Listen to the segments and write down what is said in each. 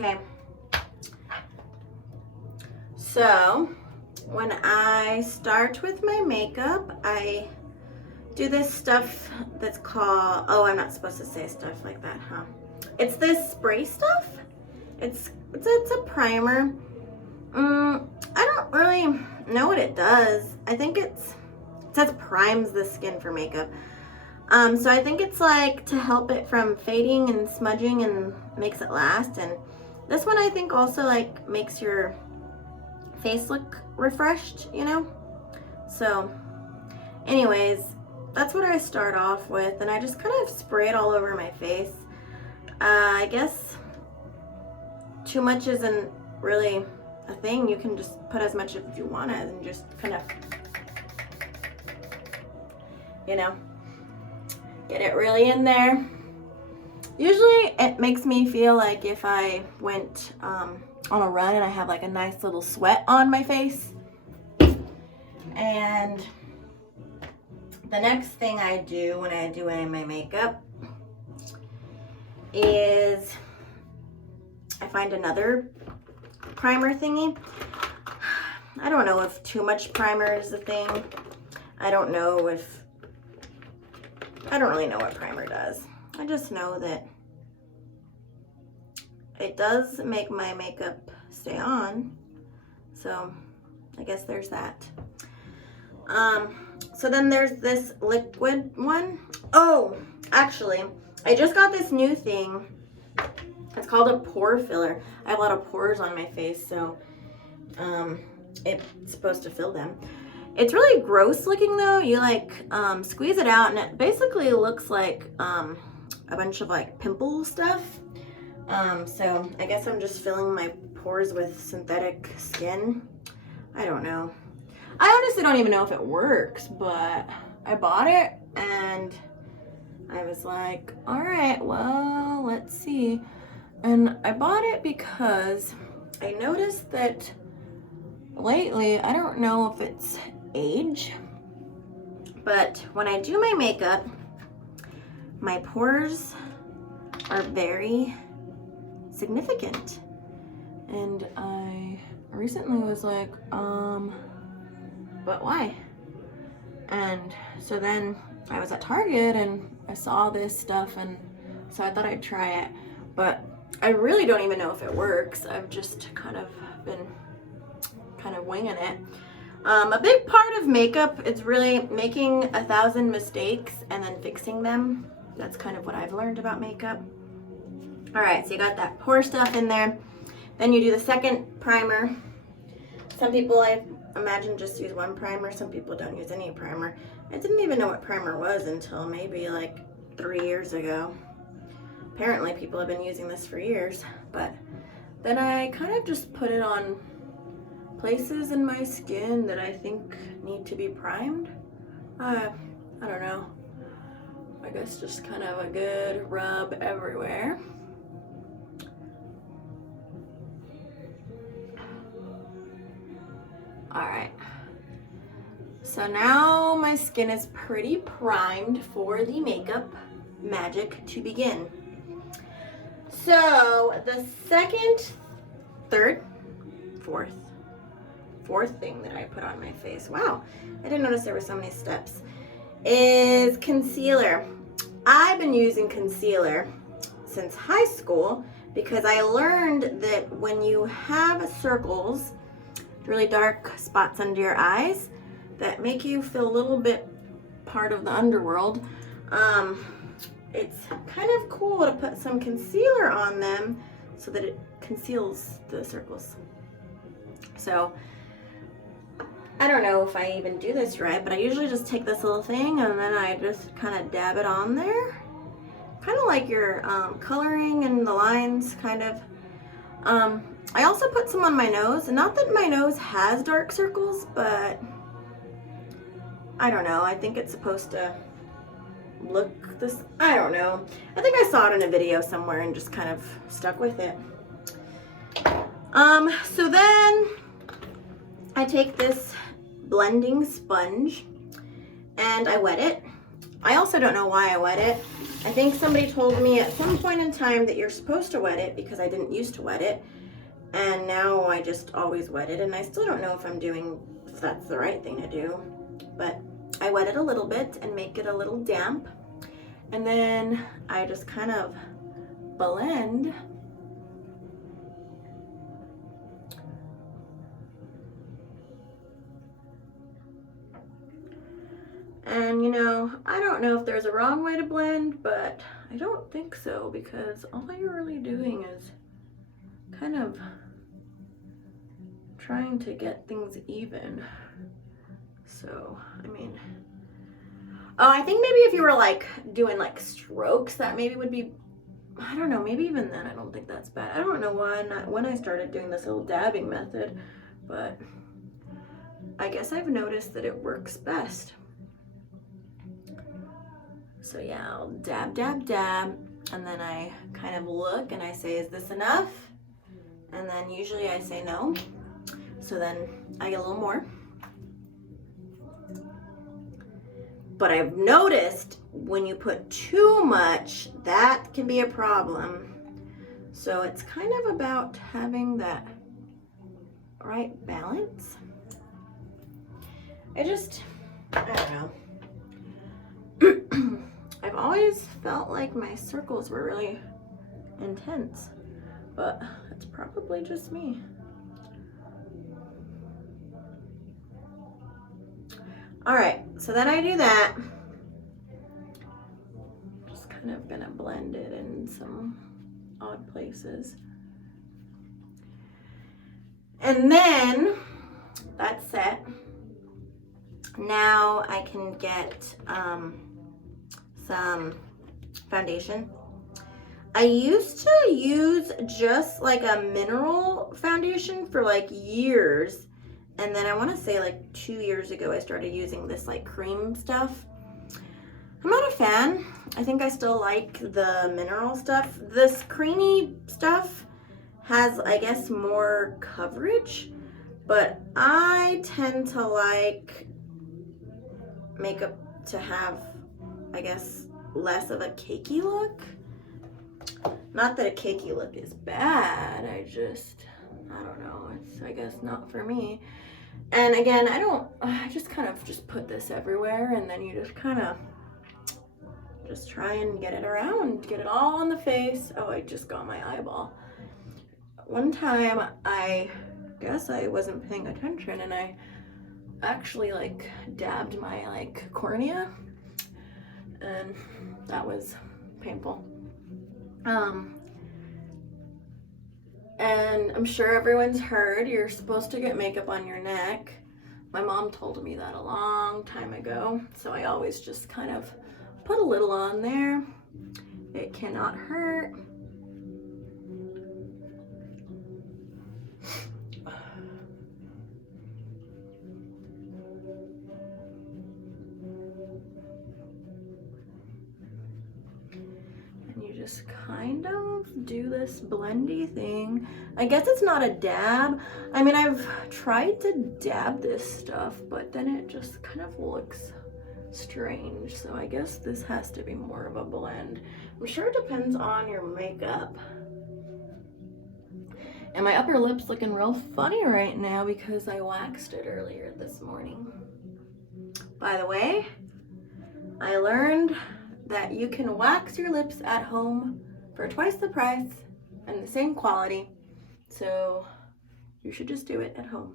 Okay. So when I start with my makeup, I do this stuff that's called, oh, I'm not supposed to say stuff like that, huh? It's this spray stuff. It's a primer. I don't really know what it does. I think it says primes the skin for makeup. So I think it's like to help it from fading and smudging and makes it last. And this one I think also like makes your face look refreshed, you know? So anyways, that's what I start off with, and I just kind of spray it all over my face. I guess too much isn't really a thing. You can just put as much as you want and just kind of, you know, get it really in there. Usually it makes me feel like if I went on a run and I have like a nice little sweat on my face. And the next thing I do when I do my makeup is I find another primer thingy. I don't know if too much primer is a thing. I don't really know what primer does. I just know that it does make my makeup stay on. So I guess there's that. So then there's this liquid one. Oh, actually, I just got this new thing. It's called a pore filler. I have a lot of pores on my face, so it's supposed to fill them. It's really gross looking though. You like squeeze it out and it basically looks like a bunch of like pimple stuff. So I guess I'm just filling my pores with synthetic skin. I don't know. I honestly don't even know if it works, but I bought it and I was like, all right, well, let's see. And I bought it because I noticed that lately, I don't know if it's age, but when I do my makeup, my pores are very significant. And I recently was like, but why? And so then I was at Target and I saw this stuff, and so I thought I'd try it, but I really don't even know if it works. I've just kind of been winging it. A big part of makeup is really making 1,000 mistakes and then fixing them. That's kind of what I've learned about makeup. All right, so you got that pore stuff in there. Then you do the second primer. Some people, I imagine, just use one primer. Some people don't use any primer. I didn't even know what primer was until maybe like 3 years ago. Apparently people have been using this for years, but then I kind of just put it on places in my skin that I think need to be primed. I don't know. I guess just kind of a good rub everywhere. All right. So now my skin is pretty primed for the makeup magic to begin. So the fourth thing that I put on my face, wow, I didn't notice there were so many steps, is concealer. I've been using concealer since high school because I learned that when you have circles, really dark spots under your eyes that make you feel a little bit part of the underworld, it's kind of cool to put some concealer on them so that it conceals the circles. So I don't know if I even do this right, but I usually just take this little thing and then I just kind of dab it on there. Kind of like you're coloring in the lines, kind of. I also put some on my nose, and not that my nose has dark circles, but I don't know. I think it's supposed to look this, I don't know. I think I saw it in a video somewhere and just kind of stuck with it. So then I take this blending sponge and I wet it. I also don't know why I wet it. I think somebody told me at some point in time that you're supposed to wet it because I didn't used to wet it. And now I just always wet it. And I still don't know if that's the right thing to do. But I wet it a little bit and make it a little damp. And then I just kind of blend. And you know, I don't know if there's a wrong way to blend, but I don't think so, because all you're really doing is kind of trying to get things even. So, I mean, oh, I think maybe if you were like doing like strokes, that maybe would be, I don't know, maybe even then I don't think that's bad. I don't know when I started doing this little dabbing method, but I guess I've noticed that it works best. So yeah, I'll dab, dab, dab, and then I kind of look and I say, is this enough? And then usually I say no. So then I get a little more. But I've noticed when you put too much, that can be a problem. So it's kind of about having that right balance. I don't know. I've always felt like my circles were really intense, but it's probably just me. All right, so then I do that. Just kind of gonna blend it in some odd places. And then that's set. Now I can get some foundation. I used to use just like a mineral foundation for like years. And then I want to say like 2 years ago, I started using this like cream stuff. I'm not a fan. I think I still like the mineral stuff. This creamy stuff has, I guess, more coverage, but I tend to like makeup to have, I guess, less of a cakey look. Not that a cakey look is bad, I don't know, it's, I guess, not for me. And again, I just kind of just put this everywhere, and then you just kind of just try and get it around, get it all on the face. Oh, I just got my eyeball. One time, I guess I wasn't paying attention, and I actually like dabbed my like cornea, and that was painful. And I'm sure everyone's heard you're supposed to get makeup on your neck. My mom told me that a long time ago, so I always just kind of put a little on there. It cannot hurt. Just kind of do this blendy thing. I guess it's not a dab. I mean, I've tried to dab this stuff, but then it just kind of looks strange. So I guess this has to be more of a blend. I'm sure it depends on your makeup. And my upper lip's looking real funny right now because I waxed it earlier this morning. By the way, I learned that you can wax your lips at home for twice the price and the same quality. So you should just do it at home.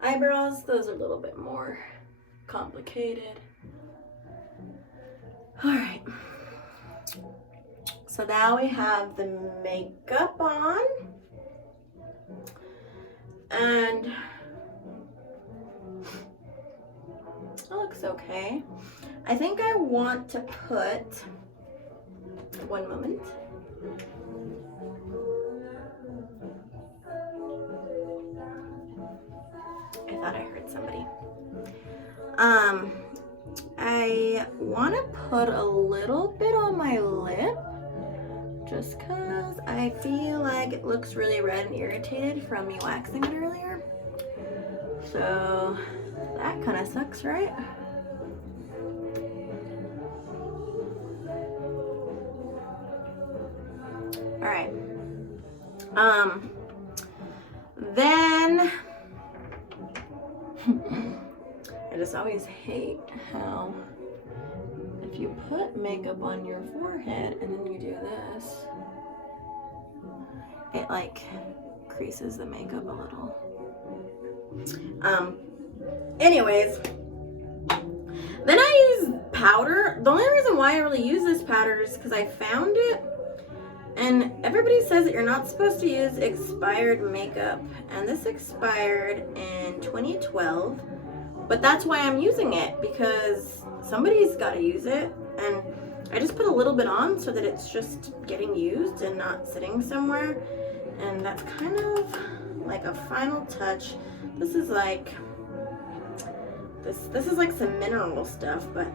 Eyebrows, those are a little bit more complicated. All right. So now we have the makeup on. And that looks okay. I think I want to put, one moment. I thought I heard somebody. I want to put a little bit on my lip just because I feel like it looks really red and irritated from me waxing it earlier. So that kind of sucks, right? Then I just always hate how if you put makeup on your forehead and then you do this, it like creases the makeup a little. Anyways, then I use powder. The only reason why I really use this powder is because I found it, and everybody says that you're not supposed to use expired makeup, and this expired in 2012, but that's why I'm using it, because somebody's got to use it, and I just put a little bit on so that it's just getting used and not sitting somewhere, and that's kind of like a final touch. This is like this is like some mineral stuff, but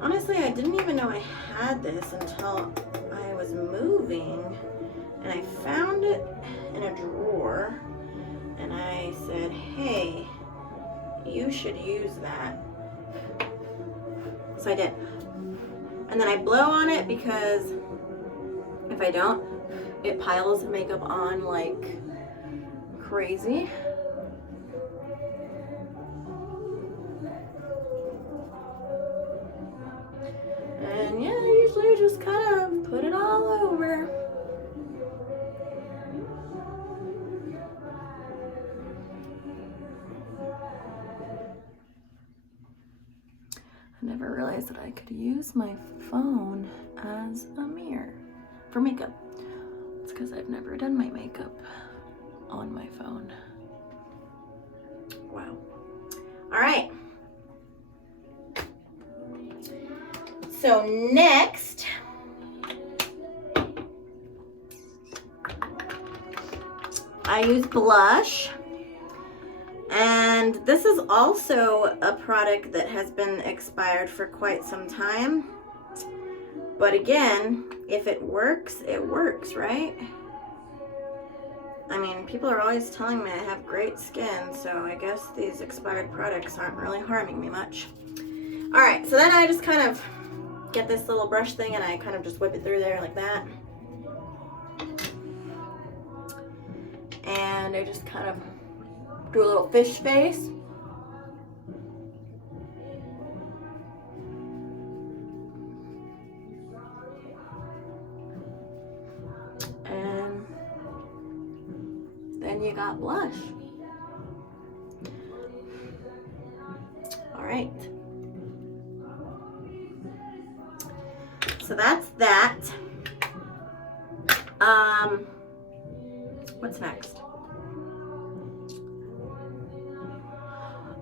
honestly I didn't even know I had this until I was moving, and I found it in a drawer, and I said, hey, you should use that. So I did, and then I blow on it, because if I don't, it piles makeup on like crazy. And yeah, I usually just kind of put it all over. I never realized that I could use my phone as a mirror for makeup. It's because I've never done my makeup on my phone. Wow. All right. So next, I use blush, and this is also a product that has been expired for quite some time, but again, if it works, right? I mean, people are always telling me I have great skin, so I guess these expired products aren't really harming me much. All right, so then I just kind of get this little brush thing, and I kind of just whip it through there like that. And I just kind of do a little fish face. And then you got blush. All right. So that's that. What's next?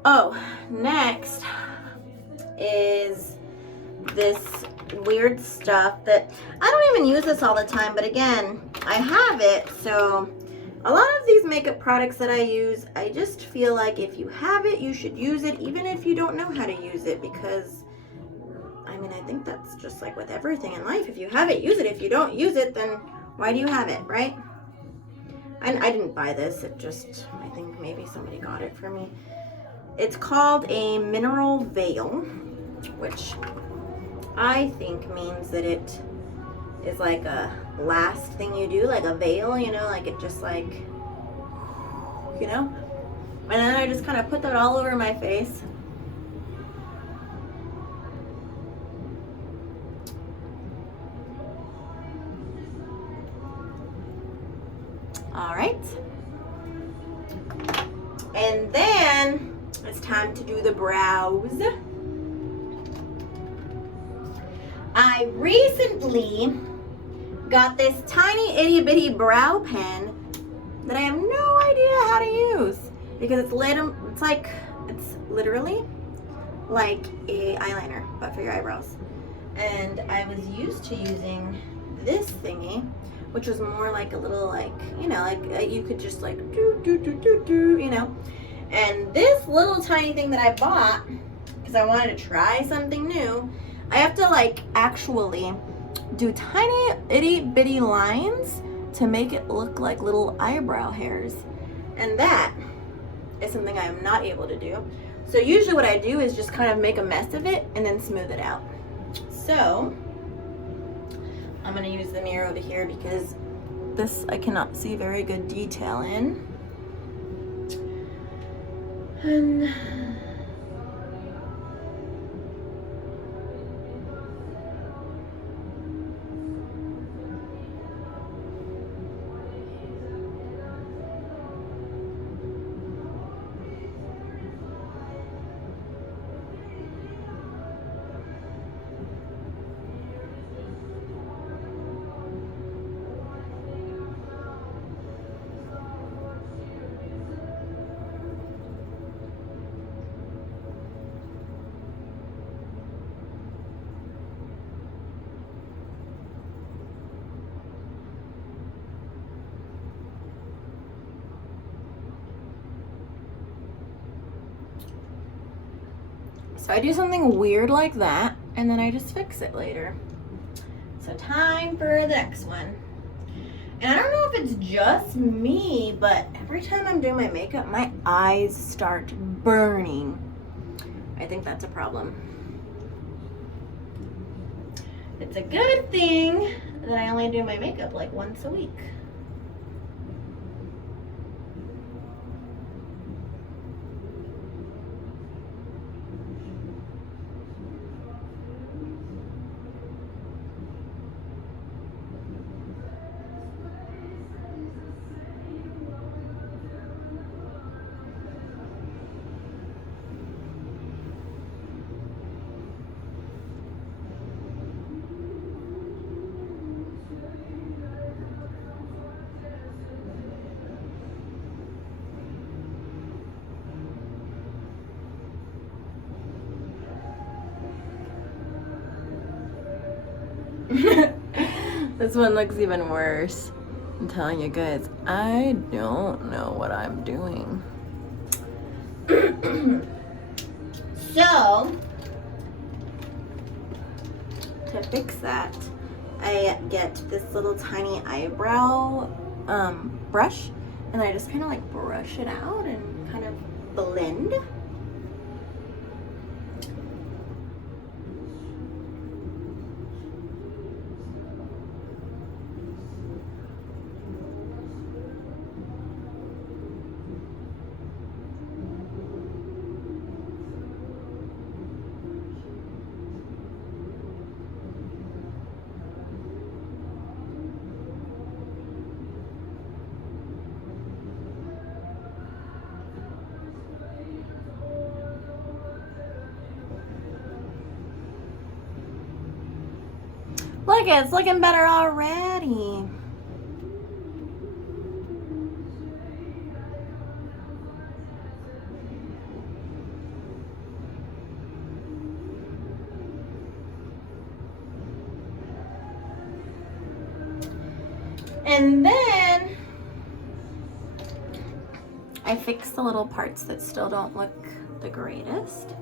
Oh, next is this weird stuff that I don't even use this all the time, but again, I have it. So a lot of these makeup products that I use, I just feel like if you have it, you should use it, even if you don't know how to use it, because I mean, I think that's just like with everything in life. If you have it, use it. If you don't use it, then why do you have it, right? And I didn't buy this. It just, I think maybe somebody got it for me. It's called a mineral veil, which I think means that it is like a last thing you do, like a veil, you know, like it just like, you know? And then I just kind of put that all over my face. All right. And then it's time to do the brows. I recently got this tiny itty bitty brow pen that I have no idea how to use, because it's literally like a eyeliner, but for your eyebrows. And I was used to using this thingy, which was more like a little, like, you know, like you could just like do, you know. And this little tiny thing that I bought, because I wanted to try something new, I have to like actually do tiny itty bitty lines to make it look like little eyebrow hairs. And that is something I am not able to do. So usually what I do is just kind of make a mess of it and then smooth it out. So I'm gonna use the mirror over here because this I cannot see very good detail in. And so I do something weird like that, and then I just fix it later. So time for the next one. And I don't know if it's just me, but every time I'm doing my makeup, my eyes start burning. I think that's a problem. It's a good thing that I only do my makeup like once a week. This one looks even worse. I'm telling you guys, I don't know what I'm doing. So, to fix that, I get this little tiny eyebrow brush, and I just kind of like brush it out and kind of blend. Look, it's looking better already. And then I fix the little parts that still don't look the greatest.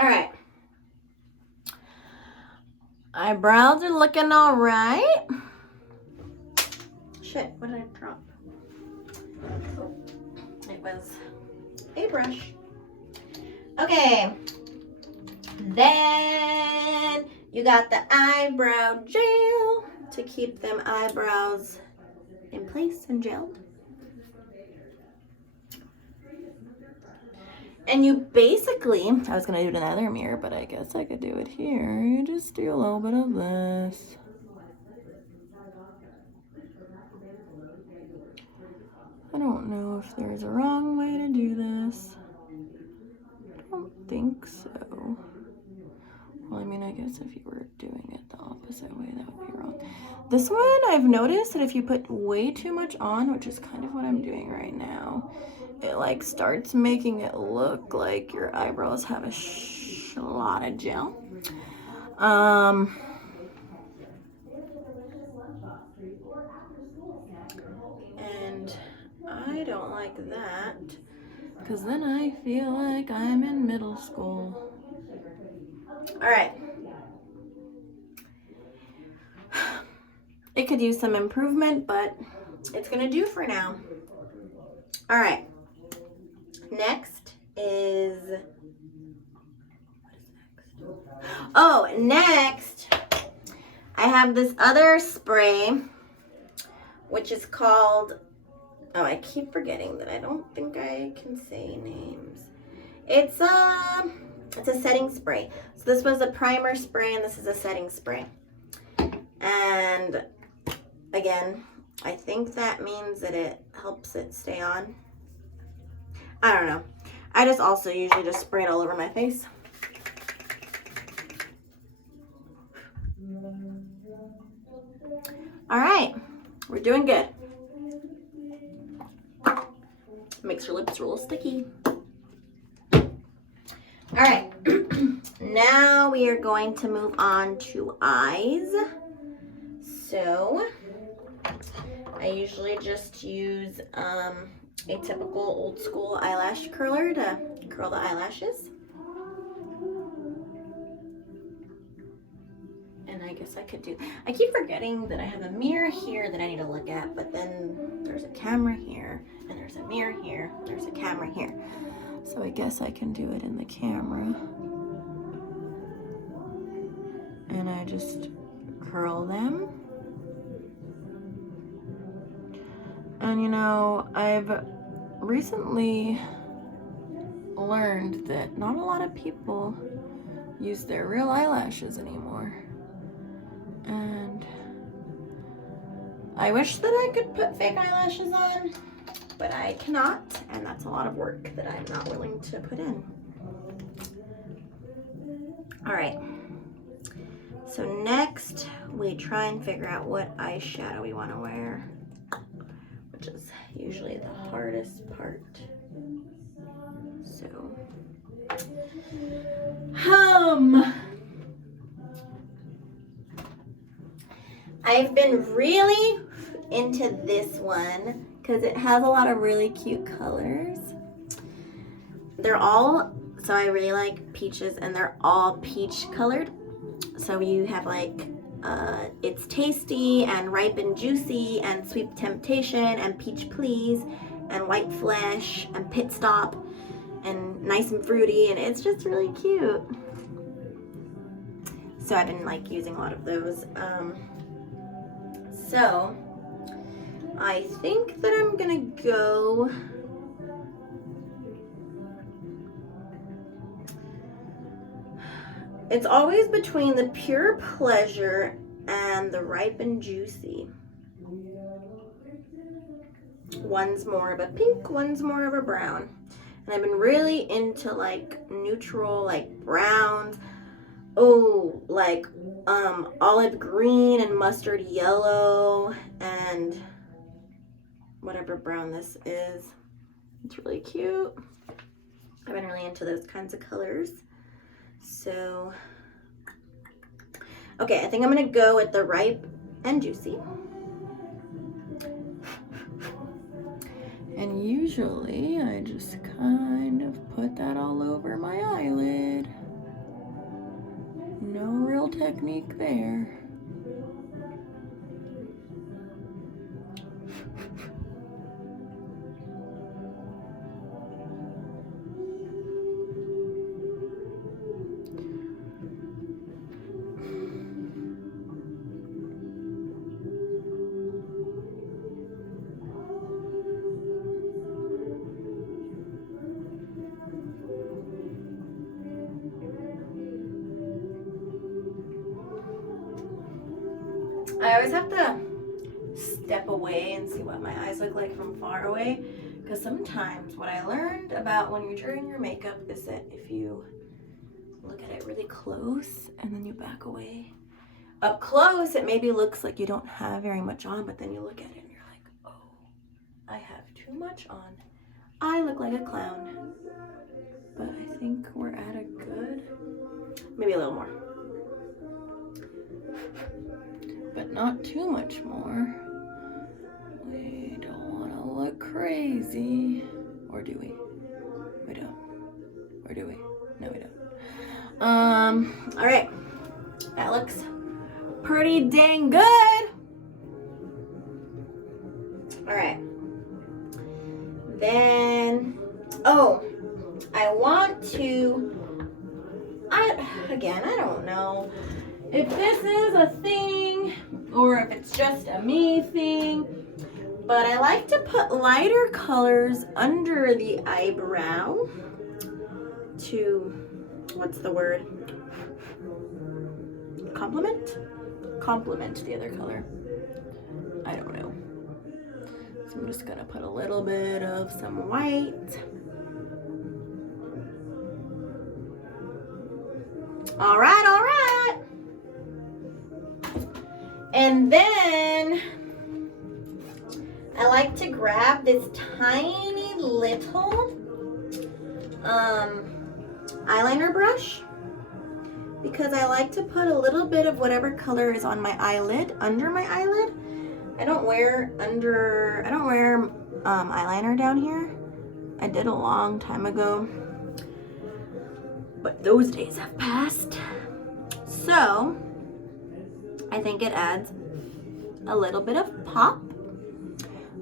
All right. Eyebrows are looking all right. Shit, what did I drop? Oh, it was a brush. Okay. Then You got the eyebrow gel to keep them eyebrows in place and gelled. And you basically, I was gonna do it in another mirror, but I guess I could do it here. You just do a little bit of this. I don't know if there's a wrong way to do this. I don't think so. Well, I mean, I guess if you were doing it the opposite way, that would be wrong. This one, I've noticed that if you put way too much on, which is kind of what I'm doing right now, it like starts making it look like your eyebrows have a lot of gel. And I don't like that, because then I feel like I'm in middle school. All right. It could use some improvement, but it's gonna do for now. All right. Next is, next I have this other spray, which is called, I keep forgetting that I don't think I can say names. It's a setting spray. So this was a primer spray and this is a setting spray. And again, I think that means that it helps it stay on. I don't know. I just also usually just spray it all over my face. All right, we're doing good. Makes your lips real sticky. All right, now we are going to move on to eyes. So I usually just use a typical old school eyelash curler to curl the eyelashes. And I guess I keep forgetting that I have a mirror here that I need to look at, but then there's a camera here, and there's a mirror here, there's a camera here. So I guess I can do it in the camera. And I just curl them. And you know, I've recently learned that not a lot of people use their real eyelashes anymore. And I wish that I could put fake eyelashes on, but I cannot, and that's a lot of work that I'm not willing to put in. All right, so next we try and figure out what eyeshadow we want to wear, which is usually the hardest part. So, I've been really into this one because it has a lot of really cute colors. They're all, so I really like peaches, and they're all peach colored. So you have like, It's Tasty and Ripe and Juicy and Sweet Temptation and Peach Please and White Flesh and Pit Stop and Nice and Fruity, and it's just really cute. So I've been like using a lot of those. So I think that I'm gonna go it's always between the Pure Pleasure and the Ripe and Juicy. One's more of a pink, one's more of a brown. And I've been really into like neutral, like browns. Oh, like olive green and mustard yellow and whatever brown this is. It's really cute. I've been really into those kinds of colors. So, okay, I think I'm gonna go with the Ripe and Juicy. And usually I just kind of put that all over my eyelid. No real technique there. I always have to step away and see what my eyes look like from far away, because sometimes what I learned about when you're doing your makeup is that if you look at it really close and then you back away, up close it maybe looks like you don't have very much on, but then you look at it and you're like, oh, I have too much on. I look like a clown. But I think we're at a good, maybe a little more, but not too much more. We don't want to look crazy, or do we? We don't. Or do we? No, we don't. All right, that looks pretty dang good. All right, then, oh, I want to, again, I don't know if this is a thing or if it's just a me thing, but I like to put lighter colors under the eyebrow to, what's the word? Complement the other color. I don't know. So I'm just gonna put a little bit of some white. All right. And then I like to grab this tiny little eyeliner brush, because I like to put a little bit of whatever color is on my eyelid under my eyelid. I don't wear eyeliner down here. I did a long time ago, but those days have passed. So I think it adds a little bit of pop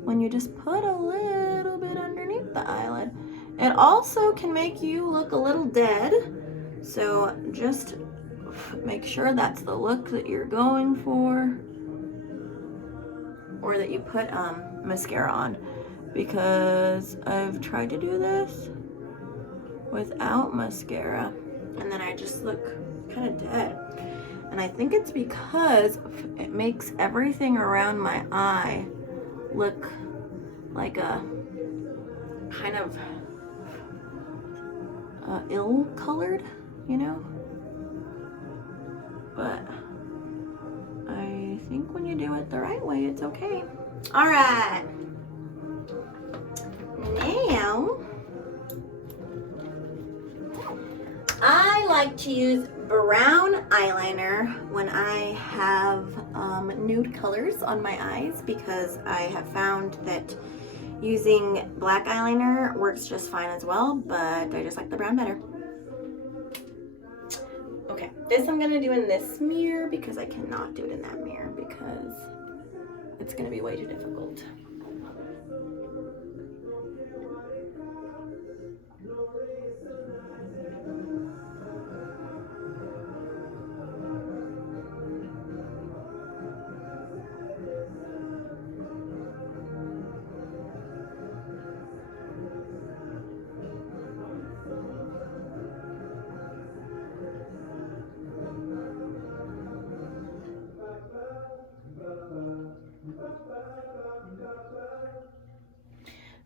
when you just put a little bit underneath the eyelid. It also can make you look a little dead, so just make sure that's the look that you're going for, or that you put mascara on, because I've tried to do this without mascara and then I just look kind of dead. And I think it's because it makes everything around my eye look like a kind of ill colored, you know? But I think when you do it the right way, it's okay. All right. Now, I like to use brown eyeliner when I have nude colors on my eyes, because I have found that using black eyeliner works just fine as well, but I just like the brown better. Okay, this I'm gonna do in this mirror because I cannot do it in that mirror because it's gonna be way too difficult.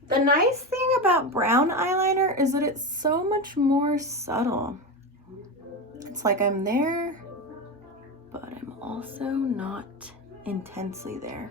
The nice thing about brown eyeliner is that it's so much more subtle. It's like I'm there, but I'm also not intensely there.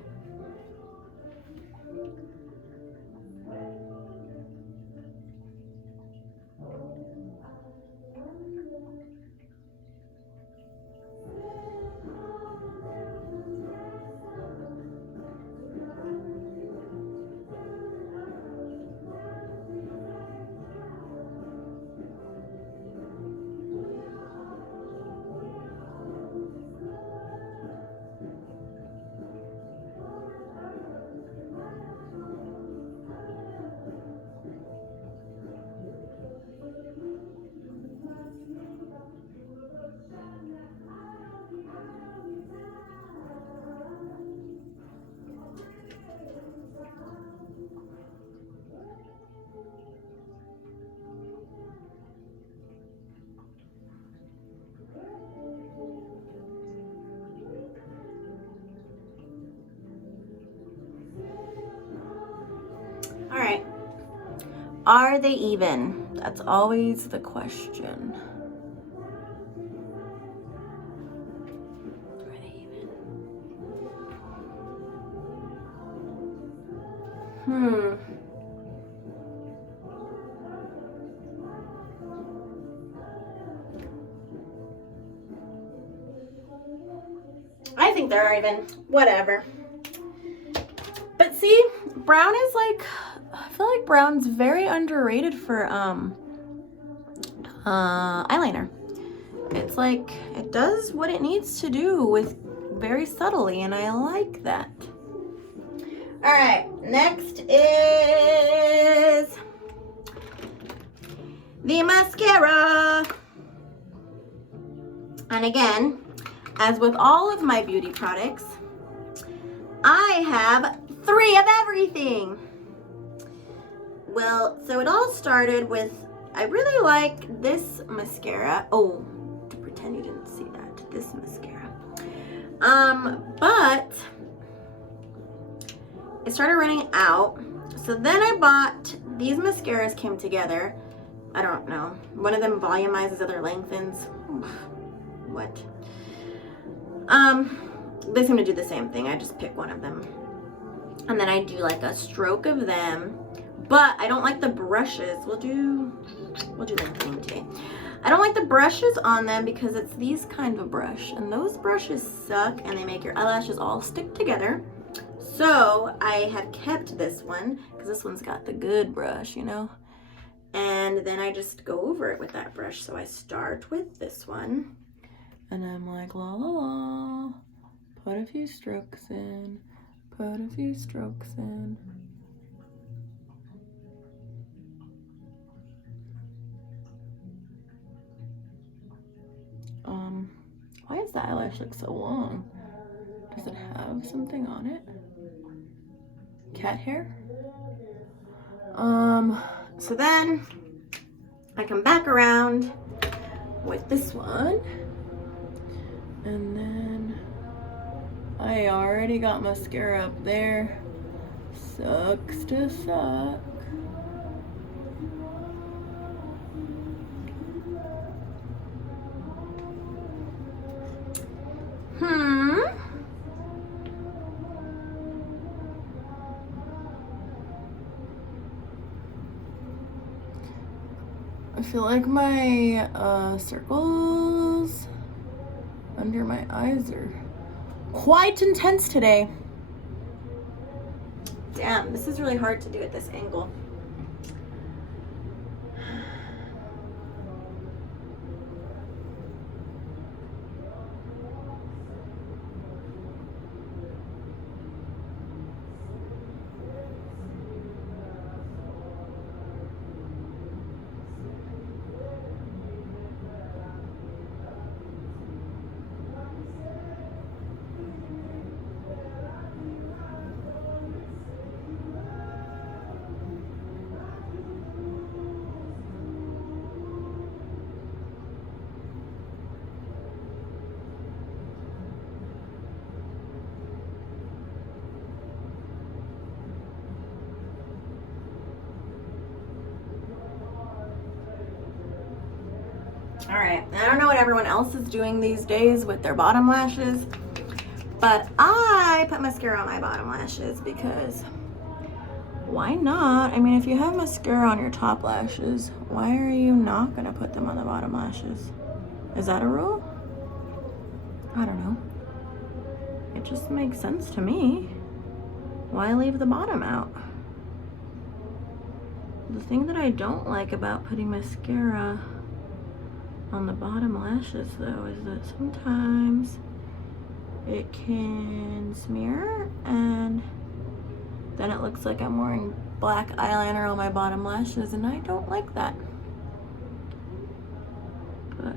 Are they even? That's always the question. Are they even? I think they're even. Whatever. But see, brown is like, I feel like brown's very underrated for eyeliner. It's like, it does what it needs to do with very subtly, and I like that. All right, next is the mascara. And again, as with all of my beauty products, I have 3 of everything. Well, so it all started with, I really like this mascara. Oh, to pretend you didn't see that, this mascara. But it started running out. So then I bought, these mascaras came together. I don't know. One of them volumizes, the other lengthens. What? They seem to do the same thing. I just pick one of them. And then I do like a stroke of them. But I don't like the brushes. We'll do lengthening today. I don't like the brushes on them because it's these kind of brush. And those brushes suck and they make your eyelashes all stick together. So I have kept this one because this one's got the good brush, you know. And then I just go over it with that brush. So I start with this one. And I'm like, la la la. Put a few strokes in. Put a few strokes in. Why does the eyelash look so long? Does it have something on it? Cat hair? So then I come back around with this one. And then I already got mascara up there. Sucks to suck. I feel like my circles under my eyes are quite intense today. Damn, this is really hard to do at this angle. All right, I don't know what everyone else is doing these days with their bottom lashes, but I put mascara on my bottom lashes because why not? I mean, if you have mascara on your top lashes, why are you not gonna put them on the bottom lashes? Is that a rule? I don't know. It just makes sense to me. Why leave the bottom out? The thing that I don't like about putting mascara on the bottom lashes though is that sometimes it can smear and then it looks like I'm wearing black eyeliner on my bottom lashes, and I don't like that. But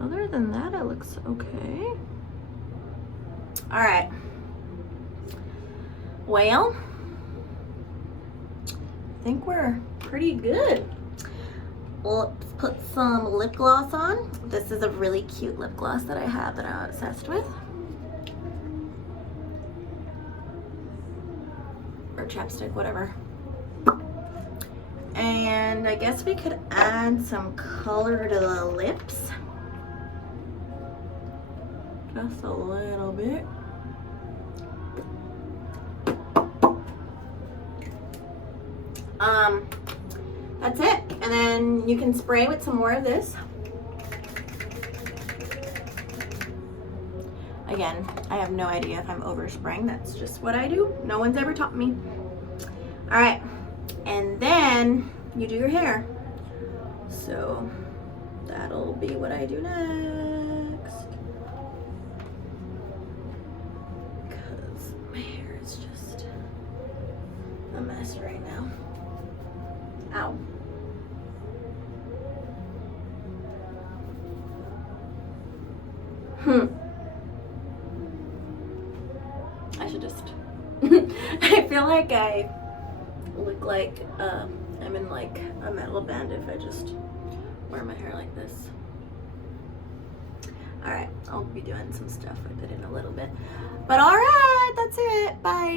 other than that, it looks okay. All right. Well, I think we're pretty good. Let's put some lip gloss on. This is a really cute lip gloss that I have that I'm obsessed with. Or chapstick, whatever. And I guess we could add some color to the lips. Just a little bit. That's it. And then you can spray with some more of this. Again, I have no idea if I'm overspraying. That's just what I do. No one's ever taught me. All right. And then you do your hair. So that'll be what I do next. Because my hair is just a mess right now. Ow. I should just I feel like I look like I'm in like a metal band if I just wear my hair like this. Alright, I'll be doing some stuff with it in a little bit. But alright, that's it. Bye.